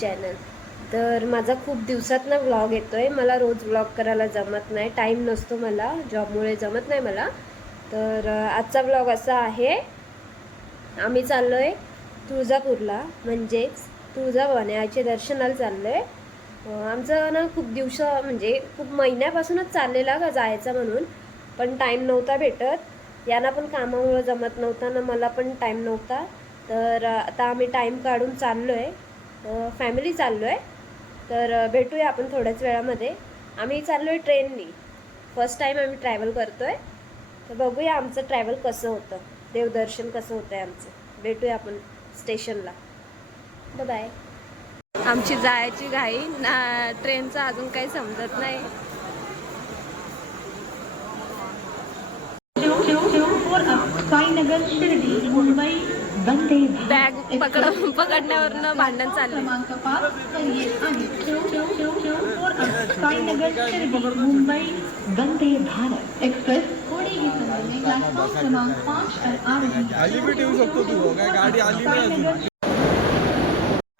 Channel. तर माझा खूप दिवसातनं व्लॉग येतोय. मला रोज व्लॉग करायला जमत नाही, टाईम नसतो मला, जॉबमुळे जमत नाही मला. तर आजचा व्लॉग असा आहे, आम्ही चाललो आहे तुळजापूरला, म्हणजेच तुळजाभवानीच्या दर्शनाला चाललो आहे. आमचं ना खूप म्हणजे खूप महिन्यापासूनच चाललेला का जायचं म्हणून, पण टाईम नव्हता भेटत. यांना पण कामामुळे जमत नव्हता ना, मला पण टाईम नव्हता. तर आता आम्ही टाईम काढून चाललो आहे, फॅमिली चाललो आहे. तर भेटूया आपण थोड्याच वेळामध्ये. आम्ही चाललो आहे ट्रेननी, फर्स्ट टाईम आम्ही ट्रॅव्हल करतो आहे. तर बघूया आमचं ट्रॅव्हल कसं होतं, देवदर्शन कसं होतं आहे आमचं. भेटूया आपण स्टेशनला. Bye bye. आमची जायची घाई ना, ट्रेनचं अजून काही समजत नाही. साईनगर शिर्डी मुंबई वंदे बॅग पकडण्यावरनं भांडण चाललं. साईनगर शिर्डी मुंबई वंदे भारत एक्सप्रेस थोड़ी ही समय में प्लेटफॉर्म क्रमांक 5 पर आ रही है. आली भी ठेवू शकतो तू, काय गाडी आली नाही.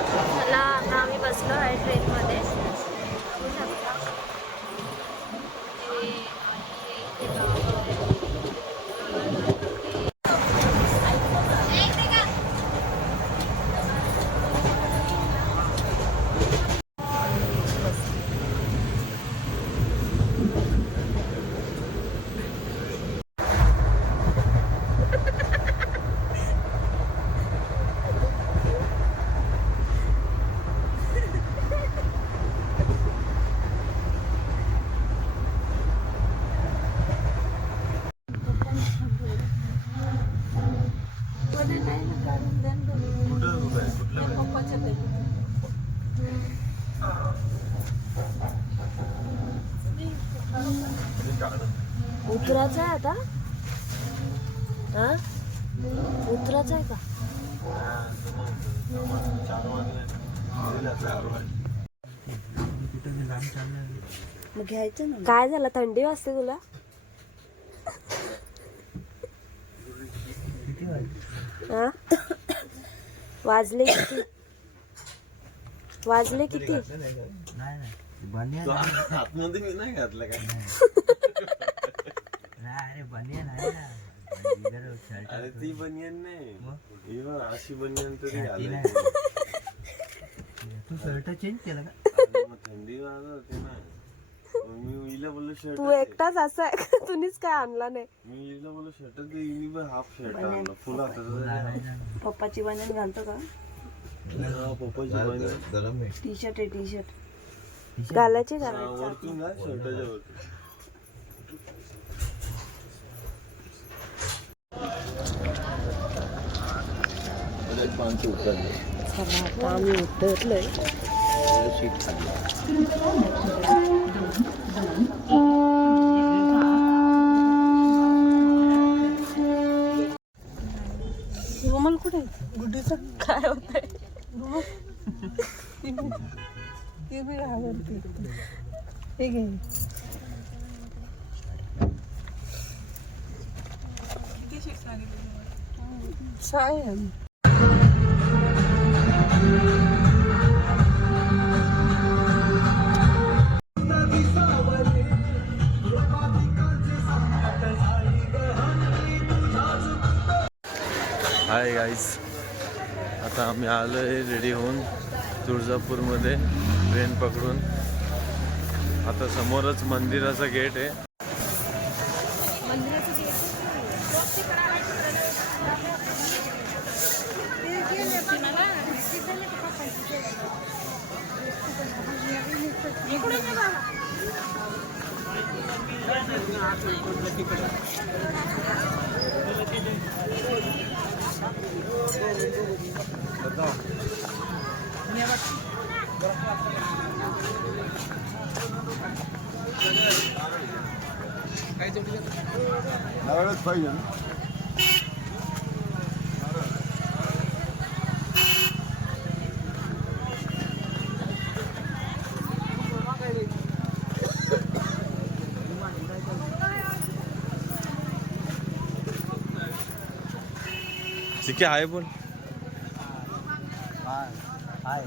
चला आता आम्ही बसलो आहे ट्रेनमध्ये. उतरायचं आहे आता? हा, उतरायचं आहे का? मग घ्यायचं ना. काय झालं, थंडी वाजते तुला? हा, वाजले किती? वाजले किती? आतमध्ये मी नाही घातलं काय. अरे बनियन आहे ना. अरे ती बनियन नाही, अशी बनियन तरी तू शर्ट चेंज केलं का? थंडी वाजत होती ना, मी हिला बोललो शर्ट. तू एकटाच असा आहे, तुम्हीच काय आणला नाही? मी हिला बोललो शर्ट दे, हिने पण हाफ शर्ट आणला फुल हाताचा. पप्पाची बनियन घालतो का? पप्पाची बनियन गरम आहे. टी शर्ट आहे, टी शर्ट घालायची वरतून घाल शर्टाच्या वरती. आता आम्ही उतरलोय. रुमाल कुठे? गुड्डीचा काय होतंय? ते बी आवडते. हे घे. किती शीट सांगितली? 6. हाय गाईज, आता आम्ही आलो आहे रेडी होऊन तुळजापूरमध्ये ट्रेन पकडून. आता समोरच मंदिराचा गेट आहे. नारळच पाहिजे ना. ठीक आहे बोल. हाय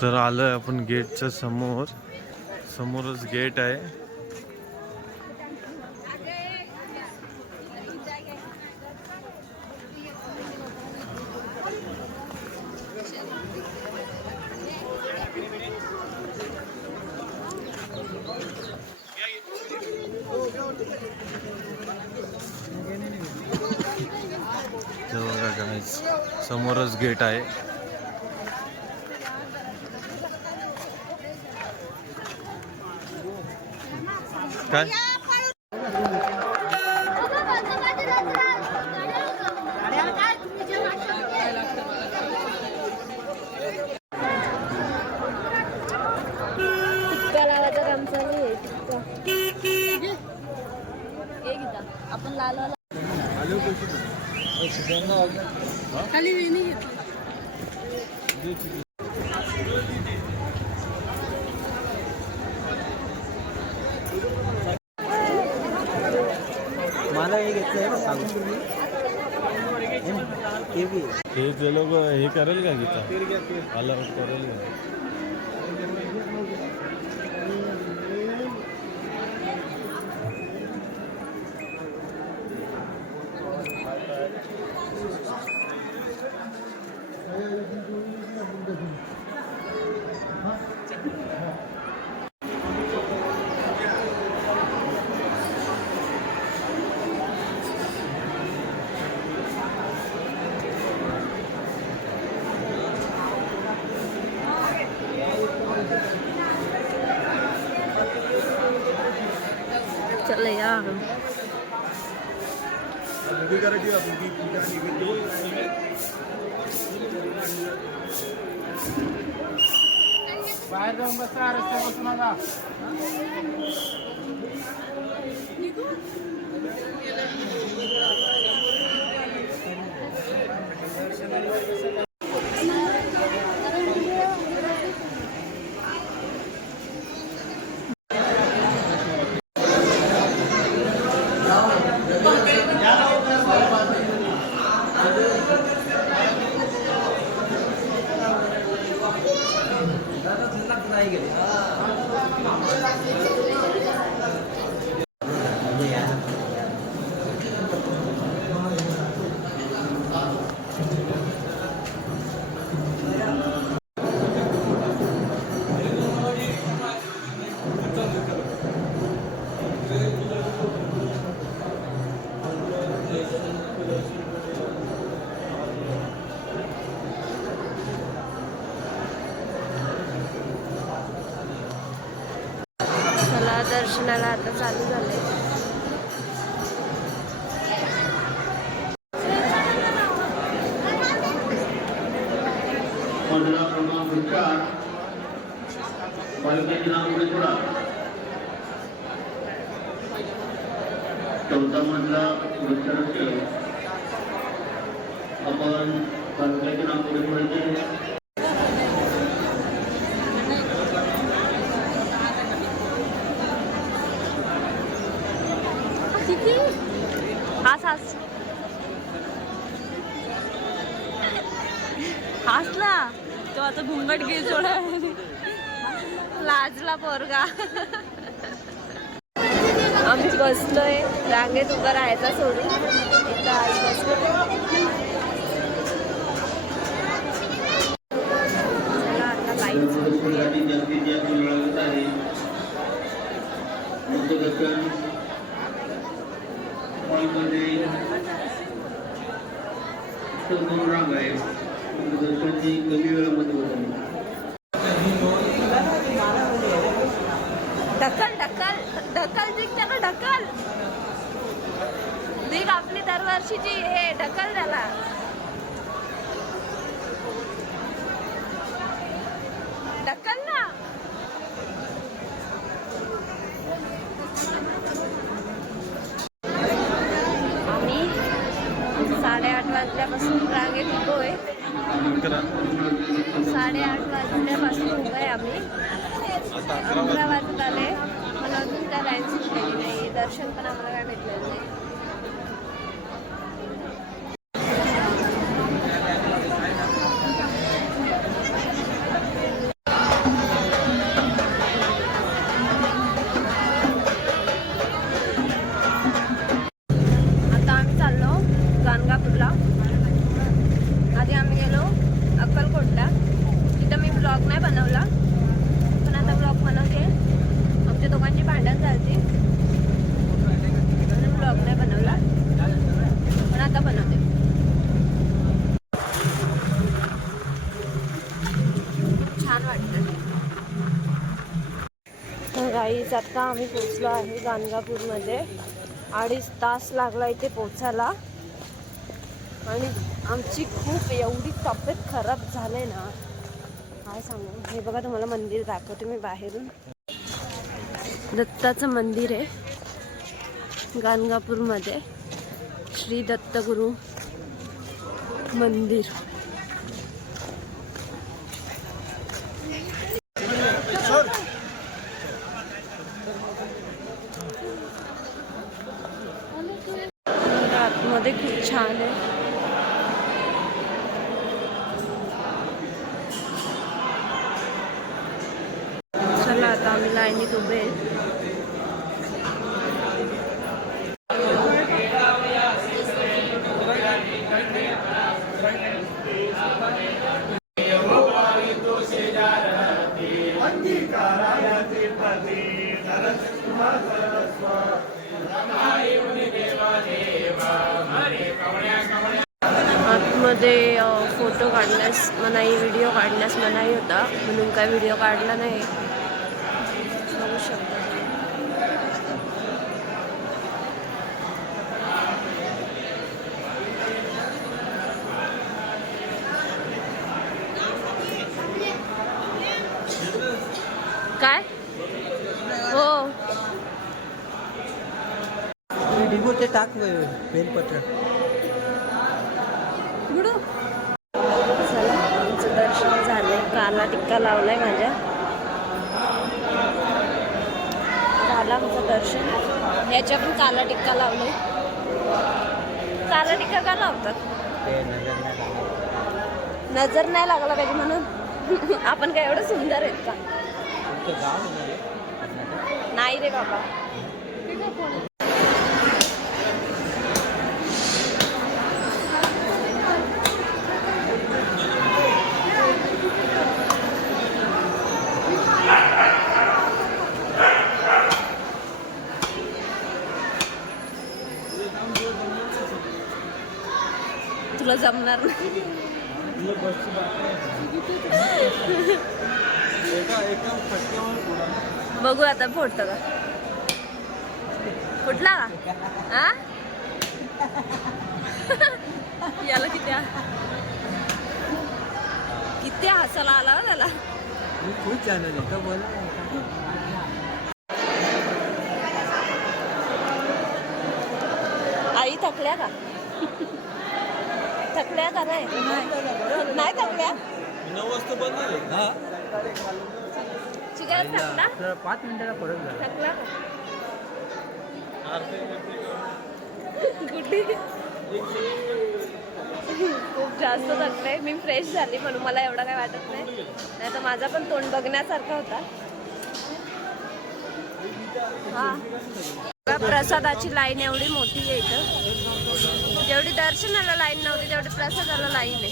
तर आलोय आपण गेटच्या समोर. समोरच गेट आहे. तर बघा guys, समोरच गेट आहे. काय टिक्का लावायचं काम चालू आहे. टिक्का आपण लाल खाली वेणी घेतो. मला हे घेतलंय ना सांग हे ते लोक हे करेल का गीता आला करेल का? चल यार बाहेर जाऊन बसा रस्त्यापासून आला. चला दर्शनाला आता चालू झालंय. मधला क्रमांक 4 पालखीचे नाव पुढे सोडा. चौथा मधला वृक्षरक्षक आपण पालखीचे नाव पुढे सोडायचे. हसला तो आता घुंगट घेईल थोडा लाजला पोरगा. आम्ही बसलोय रांगेत उभं राहायचा सोडून इथं आज बसलो. चला आता लाईन जास्तीत जास्त मिळवत आहे. मुक्तदर्शन हॉलमध्ये दोन रांग आहे. मुक्तदर्शनची कमी वेळामध्ये होत. ढकल ढकल ढकल दिख त्याला ढकल दिख आपली दरवर्षीची हे ढकल त्याला. ढकल ना. आम्ही 8:30 वाजल्यापासून रांगेत उभोय. 8:30 वाजल्यापासून उभं आम्ही. 11 वाजत आले पण अजून काय लाईन सुटलेली नाही. दर्शन पण आम्हाला काय भेटलेलं नाही. गाणगापूरला. आधी आम्ही गेलो अक्कलकोटला. तिथं मी ब्लॉग नाही बनवला पण आता ब्लॉग बनवते. आमच्या दोघांची भांडण झाली म्हणून ब्लॉग नाही बनवला पण आता बनवते. छान वाटतं. तर गाईच आता आम्ही पोचलो आहे गाणगापूरमध्ये. 2.5 तास लागला इथे पोचायला आणि आमची खूप एवढी तब्येत खराब झाली ना काय सांगू. हे बघा तुम्हाला मंदिर दाखवते मी बाहेरून. दत्ताचं मंदिर आहे गाणगापूरमध्ये. श्री दत्तगुरु मंदिर. आतमध्ये खूप छान आहे. चला आता आम्ही लाईनीत उभे आहे. आतमध्ये फोटो काढण्यास मनाई, व्हिडिओ काढण्यास मनाई होता म्हणून काय व्हिडिओ काढला नाही. बघू शकता. काय हो डिगोचे टाक बेलपत्र. चला आमचं दर्शन झालंय. काला टिक्का लावलाय माझ्या. झालं आमचं दर्शन. याच्या पण काला टिक्का लावलाय. काला टिक्का का लावतात? ते नजर नाही लागत. नजर नाही लागला पाहिजे म्हणून. आपण काय एवढं सुंदर आहेत का? तुमचं गाव आहे ना? नाही रे बाबा. तुला जमणार नाही. बघू आता फोडतं का. फुटला का? हा याला किती हसायला आला हो त्याला. खूप छान आहे तो बोल. आई थकल्या का? थकल्या का नाही? नाही थकल्या. 9 वाजता बंद झाले. हा चिकन थकला. 5 मिनिटाचा फरक झाला. थकला गुड्डी खूप जास्त थकले. मी फ्रेश झाली म्हणून मला एवढं काय वाटत नाही. नाही तर माझा पण तोंड बघण्यासारखा होता. हा प्रसादाची लाईन एवढी मोठी आहे इथं. जेवढी दर्शनाला लाईन नव्हती तेवढी प्रसादाला लाईन आहे.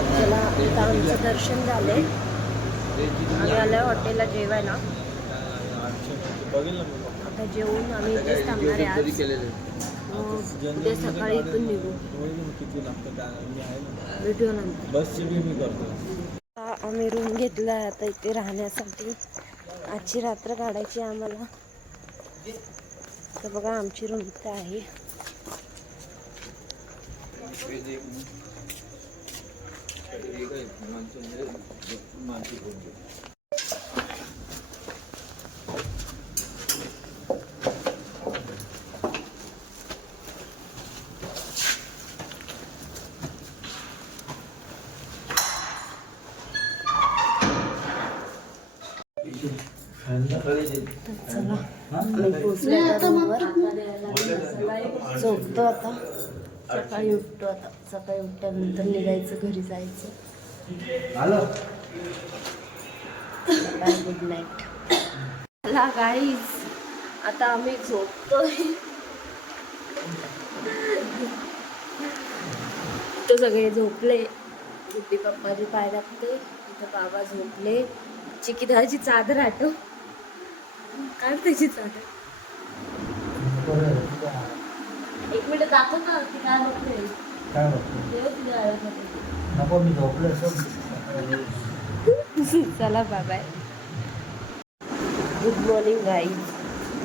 चला आता आमचं दर्शन झाले. आम्ही आलोय हॉटेलला जेवायला. आता जेवून आम्ही इथेच थांबणार आहे आज. उद्या सकाळी इथून निघू. भेटूया नंतर. बसची मी करतो. आम्ही रूम घेतला आता इथे राहण्यासाठी. आजची रात्र काढायची आम्हाला. तर बघा आमची रूम इथे आहे. चला मी पोचले आता रूमवर. सकाळी झोपतो आता, सकाळी उठतो आता. सकाळी उठल्यानंतर निघायचं, घरी जायचं. Bye, good night. चला गाईज, आता आम्ही झोपतोय. तो सगळे झोपले. गुड्डी पप्पाची पाय लागते, इथं बाबा झोपले. चिकीदाची चादर आठव, काढ त्याची चादर. एक मिनिट दाखव ना ती काय बघते. नको, मी झोपलो. चला बाय. Good morning guys.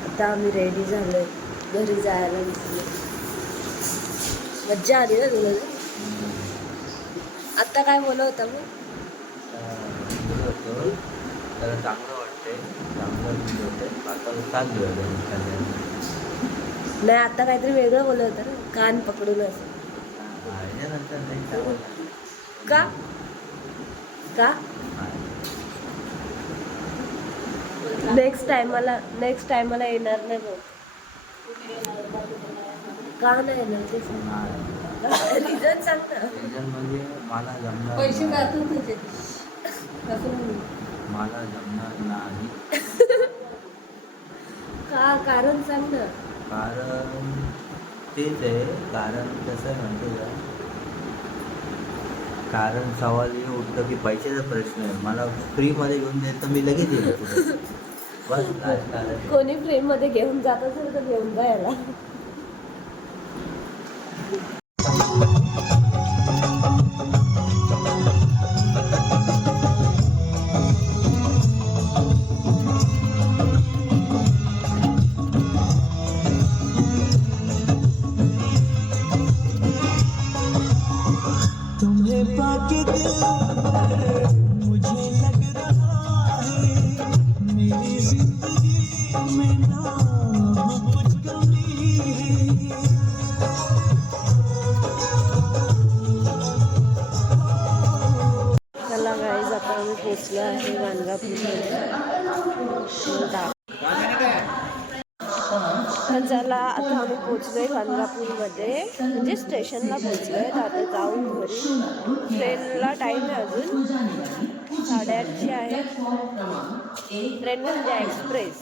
आता आम्ही रेडी झालोय घरी जायला. मज्जा आली ना तुला? आत्ता काय बोलत होता मग? त्याला चांगलं वाटतंय, चांगलं होते. आता साथ घेऊया. नाही, आता काहीतरी वेगळं बोलत होतं ना, कान पकडून असं. नंतर नाही का का नेक्स्ट टायमाला येणार नाही बघ. का नाही येणार ते रिझन सांग ना. रिझन म्हणजे मला जमणार पैसे नाही. जातो तुझे मला जमणार नाही. का कारण सांग ना. कारण तेच आहे. कारण कसं आहे माहिती का, कारण सवाल हे उठतं की पैशाचा प्रश्न आहे. मला फ्रीमध्ये घेऊन देत तर मी लगेच येईल पुढे. बस काय कारण. कोणी फ्रेम मध्ये घेऊन जात असेल तर घेऊन जायला. चला गाईज, आता आम्ही पोचलो आहे गाणगापूरमध्ये. चला आता आम्ही पोचलोय गाणगापूरमध्ये, म्हणजे स्टेशनला पोचलोय. आता जाऊन घरी. ट्रेनला टाईम आहे अजून 8:30ची आहे ट्रेन, म्हणजे एक्सप्रेस.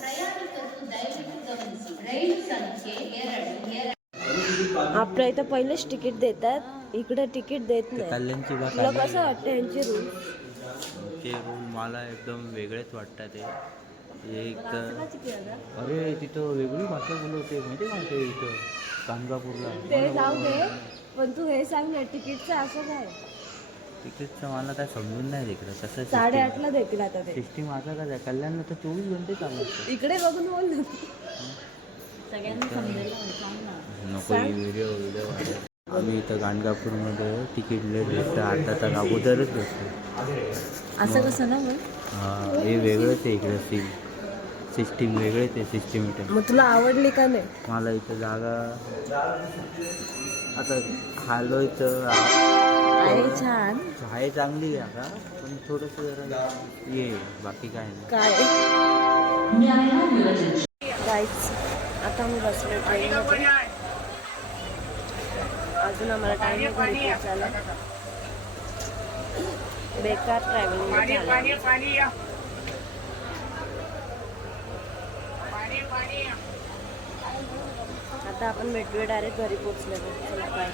आपल्या इथं पहिलेच तिकीट देतात, इकडे तिकीट देत नाही. कल्याणची बात तुला कसं वाटतं यांची रूल? ते रूल मला एकदम वेगळेच वाटतात. ते एक तर अरे तिथं वेगळी भाषा बोलवते माहिती का ते इथं गाणगापूरला. ते जाऊ दे, पण तू हे सांग ना, तिकीटचं असं काय? तिकीटचं मला काय समजून नाही तिकडं कसं. 8:30ला देखील आता ते सिस्टीम आता काय कल्याणला तर 24 घंटे चालू असतं. इकडे बघून बोल ना. नको व्हिडिओ आम्ही इथं गाणगापूरमध्ये तिकीट लेट भेटतं. आता तर अगोदरच भेटतो. असं कसं ना मग? हां, हे वेगळंच आहे इकडं. सिस्टीम वेगळेच आहे. सिस्टीम इथे मग तुला आवडली का नाही? मला इथं जागा आता खालोय तर आहे छान. आहे, चांगली आहे का, पण थोडंसं जरा ये, बाकी काय नाही. काय गाईच, आता मी बसलो ट्रेनमध्ये. अजून आम्हाला टाईम घरी पोचायला. बेकार ट्रॅव्हलिंग झालं. आता आपण भेटूया डायरेक्ट घरी पोचल्यावर. चला बाय.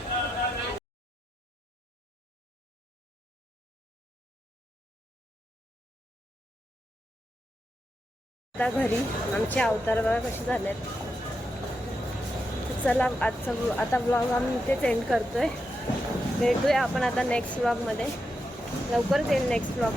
आता घरी आमचे अवतार बघा कसे झालेत. चला आता व्लॉग आम्ही इथेच एंड करतोय. भेटूया आपण आता नेक्स्ट व्लॉगमध्ये. लवकरच येईल नेक्स्ट व्लॉग.